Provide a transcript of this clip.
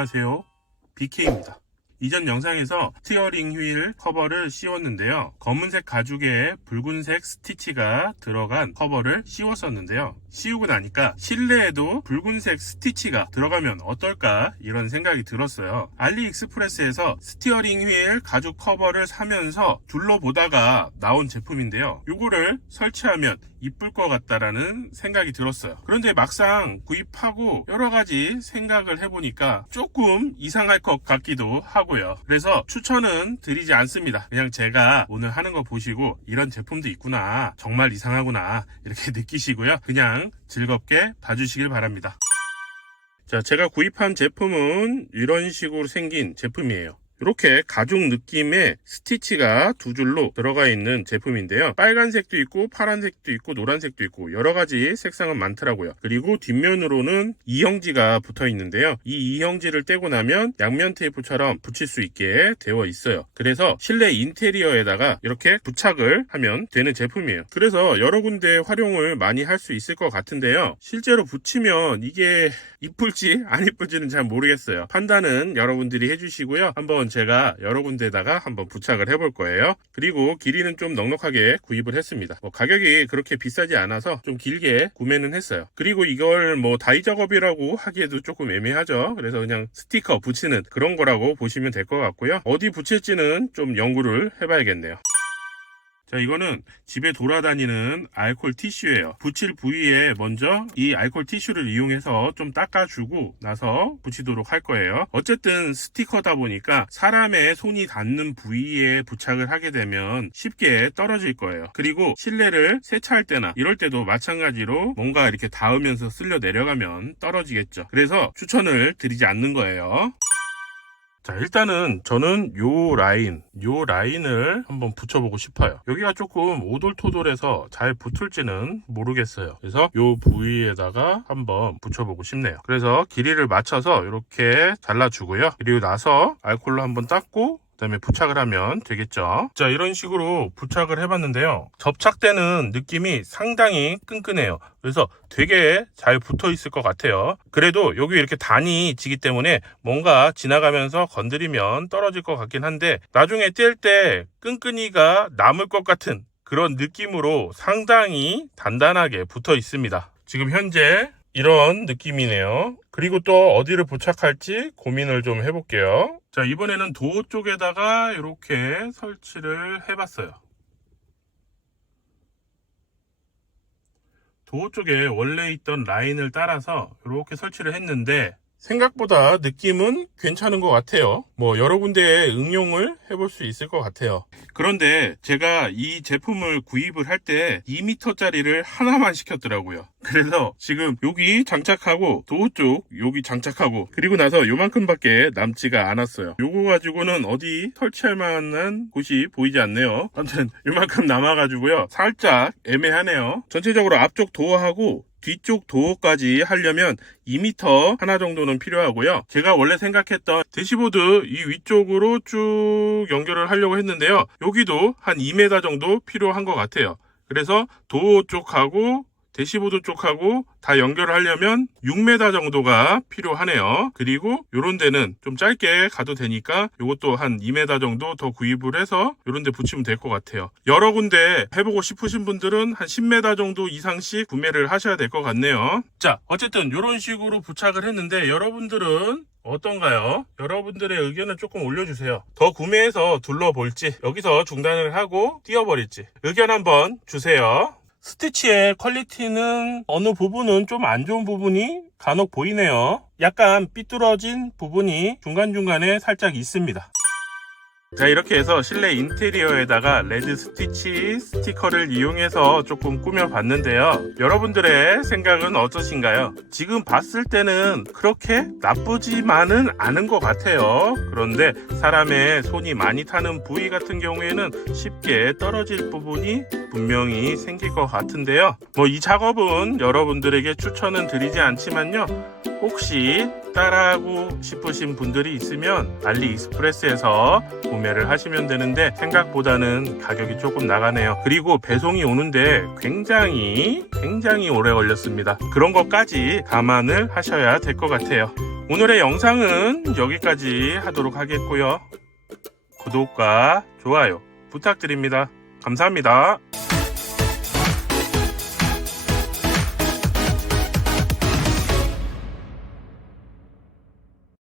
안녕하세요, BK입니다. 이전 영상에서 스티어링 휠 커버를 씌웠는데요, 검은색 가죽에 붉은색 스티치가 들어간 커버를 씌웠었는데요, 씌우고 나니까 실내에도 붉은색 스티치가 들어가면 어떨까 이런 생각이 들었어요. 알리익스프레스에서 스티어링 휠 가죽 커버를 사면서 둘러보다가 나온 제품인데요, 요거를 설치하면 이쁠 것 같다라는 생각이 들었어요. 그런데 막상 구입하고 여러가지 생각을 해보니까 조금 이상할 것 같기도 하고요. 그래서 추천은 드리지 않습니다. 그냥 제가 오늘 하는 거 보시고 이런 제품도 있구나, 정말 이상하구나 이렇게 느끼시고요, 그냥 즐겁게 봐주시길 바랍니다. 자, 제가 구입한 제품은 이런 식으로 생긴 제품이에요. 이렇게 가죽 느낌의 스티치가 두 줄로 들어가 있는 제품인데요, 빨간색도 있고 파란색도 있고 노란색도 있고 여러가지 색상은 많더라고요. 그리고 뒷면으로는 이형지가 붙어 있는데요, 이 이형지를 떼고 나면 양면 테이프처럼 붙일 수 있게 되어 있어요. 그래서 실내 인테리어에다가 이렇게 부착을 하면 되는 제품이에요. 그래서 여러 군데 활용을 많이 할 수 있을 것 같은데요, 실제로 붙이면 이게 이쁠지 안 이쁠지는 잘 모르겠어요. 판단은 여러분들이 해주시고요, 한번 제가 여러 군데다가 한번 부착을 해볼 거예요. 그리고 길이는 좀 넉넉하게 구입을 했습니다. 가격이 그렇게 비싸지 않아서 좀 길게 구매는 했어요. 그리고 이걸 다이 작업이라고 하기에도 조금 애매하죠. 그래서 그냥 스티커 붙이는 그런 거라고 보시면 될 것 같고요. 어디 붙일지는 좀 연구를 해봐야겠네요. 자, 이거는 집에 돌아다니는 알코올 티슈예요. 붙일 부위에 먼저 이 알코올 티슈를 이용해서 좀 닦아주고 나서 붙이도록 할 거예요. 어쨌든 스티커다 보니까 사람의 손이 닿는 부위에 부착을 하게 되면 쉽게 떨어질 거예요. 그리고 실내를 세차할 때나 이럴 때도 마찬가지로 뭔가 이렇게 닿으면서 쓸려 내려가면 떨어지겠죠. 그래서 추천을 드리지 않는 거예요. 자, 일단은 저는 요 라인을 한번 붙여보고 싶어요. 여기가 조금 오돌토돌해서 잘 붙을지는 모르겠어요. 그래서 요 부위에다가 한번 붙여보고 싶네요. 그래서 길이를 맞춰서 이렇게 잘라주고요, 그리고 나서 알코올로 한번 닦고 그 다음에 부착을 하면 되겠죠. 자, 이런 식으로 부착을 해봤는데요, 접착되는 느낌이 상당히 끈끈해요. 그래서 되게 잘 붙어 있을 것 같아요. 그래도 여기 이렇게 단이 지기 때문에 뭔가 지나가면서 건드리면 떨어질 것 같긴 한데, 나중에 뗄 때 끈끈이가 남을 것 같은 그런 느낌으로 상당히 단단하게 붙어 있습니다. 지금 현재 이런 느낌이네요. 그리고 또 어디를 부착할지 고민을 좀 해볼게요. 자, 이번에는 도어 쪽에다가 이렇게 설치를 해봤어요. 도어 쪽에 원래 있던 라인을 따라서 이렇게 설치를 했는데 생각보다 느낌은 괜찮은 것 같아요. 여러 군데에 응용을 해볼 수 있을 것 같아요. 그런데 제가 이 제품을 구입을 할 때 2m짜리를 하나만 시켰더라고요. 그래서 지금 여기 장착하고 도어 쪽 여기 장착하고 그리고 나서 요만큼밖에 남지가 않았어요. 요거 가지고는 어디 설치할 만한 곳이 보이지 않네요. 아무튼 요만큼 남아가지고요, 살짝 애매하네요. 전체적으로 앞쪽 도어하고 뒤쪽 도어까지 하려면 2m 하나 정도는 필요하고요. 제가 원래 생각했던 대시보드 이 위쪽으로 쭉 연결을 하려고 했는데요, 여기도 한 2m 정도 필요한 것 같아요. 그래서 도어 쪽하고 대시보드 쪽하고 다 연결을 하려면 6m 정도가 필요하네요. 그리고 요런 데는 좀 짧게 가도 되니까 요것도 한 2m 정도 더 구입을 해서 요런 데 붙이면 될 것 같아요. 여러 군데 해보고 싶으신 분들은 한 10m 정도 이상씩 구매를 하셔야 될 것 같네요. 자, 어쨌든 요런 식으로 부착을 했는데 여러분들은 어떤가요? 여러분들의 의견을 조금 올려주세요. 더 구매해서 둘러볼지, 여기서 중단을 하고 띄워버릴지 의견 한번 주세요. 스티치의 퀄리티는 어느 부분은 좀 안 좋은 부분이 간혹 보이네요. 약간 삐뚤어진 부분이 중간중간에 살짝 있습니다. 자, 이렇게 해서 실내 인테리어에다가 레드 스티치 스티커를 이용해서 조금 꾸며봤는데요, 여러분들의 생각은 어떠신가요? 지금 봤을 때는 그렇게 나쁘지만은 않은 것 같아요. 그런데 사람의 손이 많이 타는 부위 같은 경우에는 쉽게 떨어질 부분이 분명히 생길 것 같은데요, 이 작업은 여러분들에게 추천은 드리지 않지만요, 혹시 따라하고 싶으신 분들이 있으면 알리익스프레스에서 구매를 하시면 되는데 생각보다는 가격이 조금 나가네요. 그리고 배송이 오는데 굉장히 오래 걸렸습니다. 그런 것까지 감안을 하셔야 될 것 같아요. 오늘의 영상은 여기까지 하도록 하겠고요. 구독과 좋아요 부탁드립니다. 감사합니다.